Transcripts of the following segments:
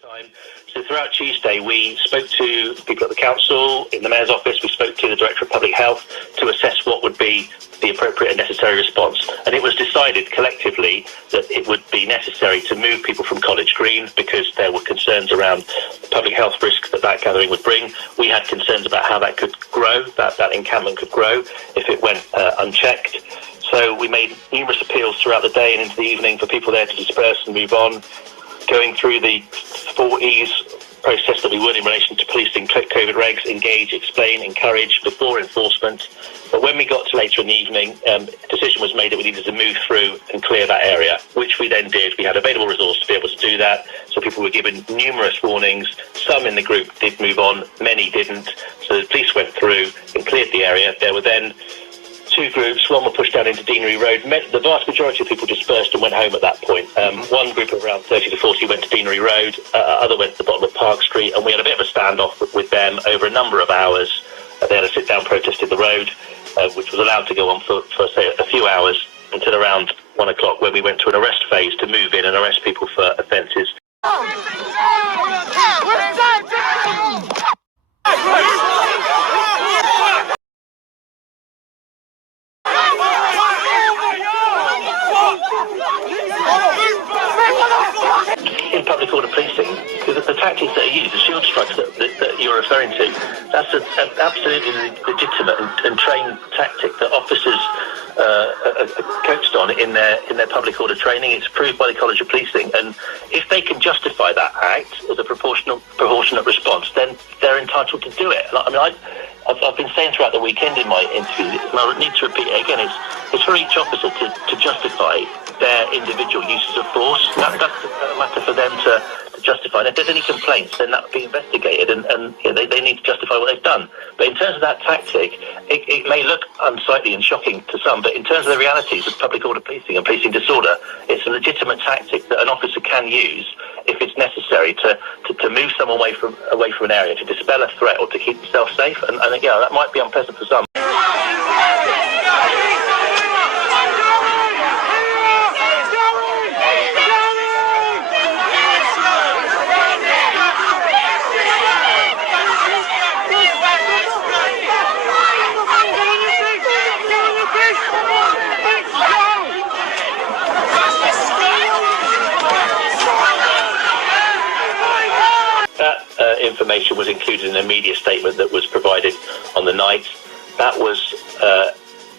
So throughout Tuesday, we spoke to people at the council, in the mayor's office, we spoke to the director of public health to assess what would be the appropriate and necessary response. And it was decided collectively that it would be necessary to move people from College Green because there were concerns around the public health risk that gathering would bring. We had concerns about how that could grow, that encampment could grow if it went unchecked. So we made numerous appeals throughout the day and into the evening for people there to disperse and move on, going through the 4 E's process that we would in relation to policing COVID regs: engage, explain, encourage, before enforcement. But when we got to later in the evening, a decision was made that we needed to move through and clear that area, which we then did. We had available resource to be able to do that. So people were given numerous warnings. Some in the group did move on, many didn't. So the police went through and cleared the area. There were then 2 groups. One were pushed down into Deanery Road. The vast majority of people dispersed and went home at that point. One group of around 30 to 40 went to Deanery Road, other went to the bottom of Park Street, and we had a bit of a standoff with them over a number of hours. They had a sit-down protest in the road, which was allowed to go on for say, a few hours until around 1 o'clock, where we went to an arrest phase to move in and arrest people for offences. In public order policing, the tactics that are used, the shield strikes that you're referring to, that's an absolutely legitimate and trained tactic that officers are coached on in their public order training. It's approved by the College of Policing, and if they can justify that act as a proportionate response, then they're entitled to do it. I mean, I've been saying throughout the weekend in my interview, and I need to repeat it again, it's for each officer to justify their individual uses of force. That's a matter for them to justify. And if there's any complaints, then that will be investigated, and they need to justify what they've done. But in terms of that tactic, it may look unsightly and shocking to some, but in terms of the realities of public order policing and policing disorder, it's a legitimate tactic that an officer can use if it's necessary to move someone away from an area, to dispel a threat or to keep themselves safe. And again, that might be unpleasant for some. Information was included in a media statement that was provided on the night. That was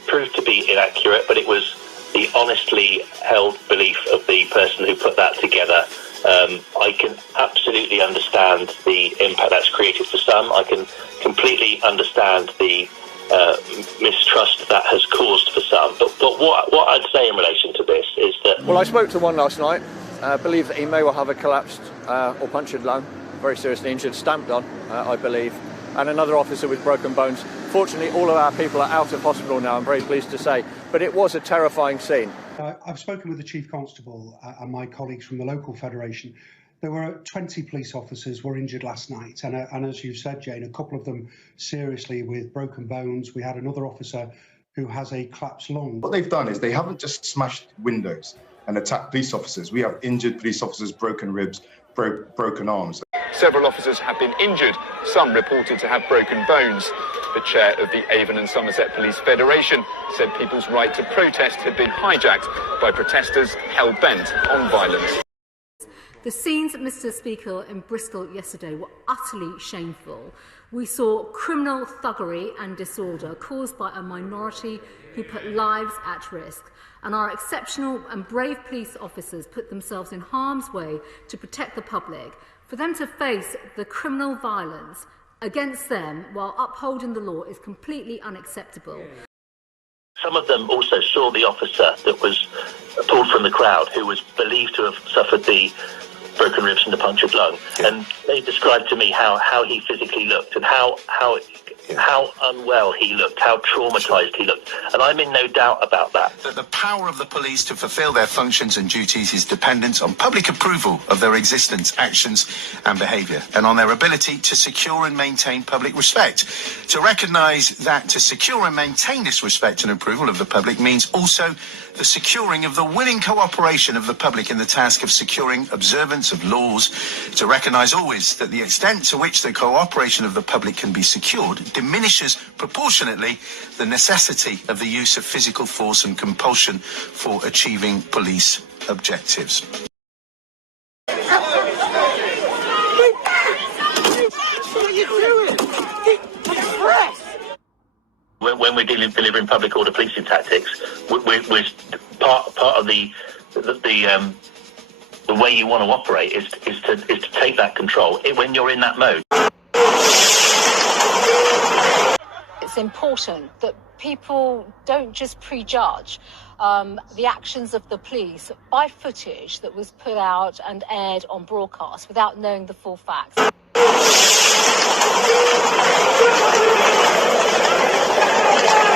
proved to be inaccurate, but it was the honestly held belief of the person who put that together. I can absolutely understand the impact that's created for some. I can completely understand the mistrust that has caused for some. But what I'd say in relation to this is that... Well, I spoke to one last night. I believe that he may well have a collapsed or punctured lung, very seriously injured, stamped on, I believe, and another officer with broken bones. Fortunately, all of our people are out of hospital now, I'm very pleased to say, but it was a terrifying scene. I've spoken with the Chief Constable and my colleagues from the local federation. There were 20 police officers were injured last night, and as you've said, Jane, a couple of them seriously with broken bones. We had another officer who has a collapsed lung. What they've done is they haven't just smashed windows and attacked police officers. We have injured police officers, broken ribs, broken arms. Several officers have been injured, some reported to have broken bones. The chair of the Avon and Somerset Police Federation said people's right to protest had been hijacked by protesters hell-bent on violence. The scenes, Mr. Speaker, in Bristol yesterday were utterly shameful. We saw criminal thuggery and disorder caused by a minority who put lives at risk. And our exceptional and brave police officers put themselves in harm's way to protect the public. For them to face the criminal violence against them while upholding the law is completely unacceptable. Some of them also saw the officer that was pulled from the crowd, who was believed to have suffered the broken ribs and the punctured lung. And they described to me how he physically looked and how how unwell he looked, how traumatised he looked. And I'm in no doubt about that. That the power of the police to fulfil their functions and duties is dependent on public approval of their existence, actions and behaviour, and on their ability to secure and maintain public respect. To recognise that to secure and maintain this respect and approval of the public means also the securing of the willing cooperation of the public in the task of securing observance of laws. To recognise always that the extent to which the cooperation of the public can be secured diminishes proportionately the necessity of the use of physical force and compulsion for achieving police objectives. What are you doing? When we're delivering public order policing tactics, we're part of the way you want to operate is to take that control when you're in that mode. It's important that people don't just prejudge the actions of the police by footage that was put out and aired on broadcast without knowing the full facts. Yeah!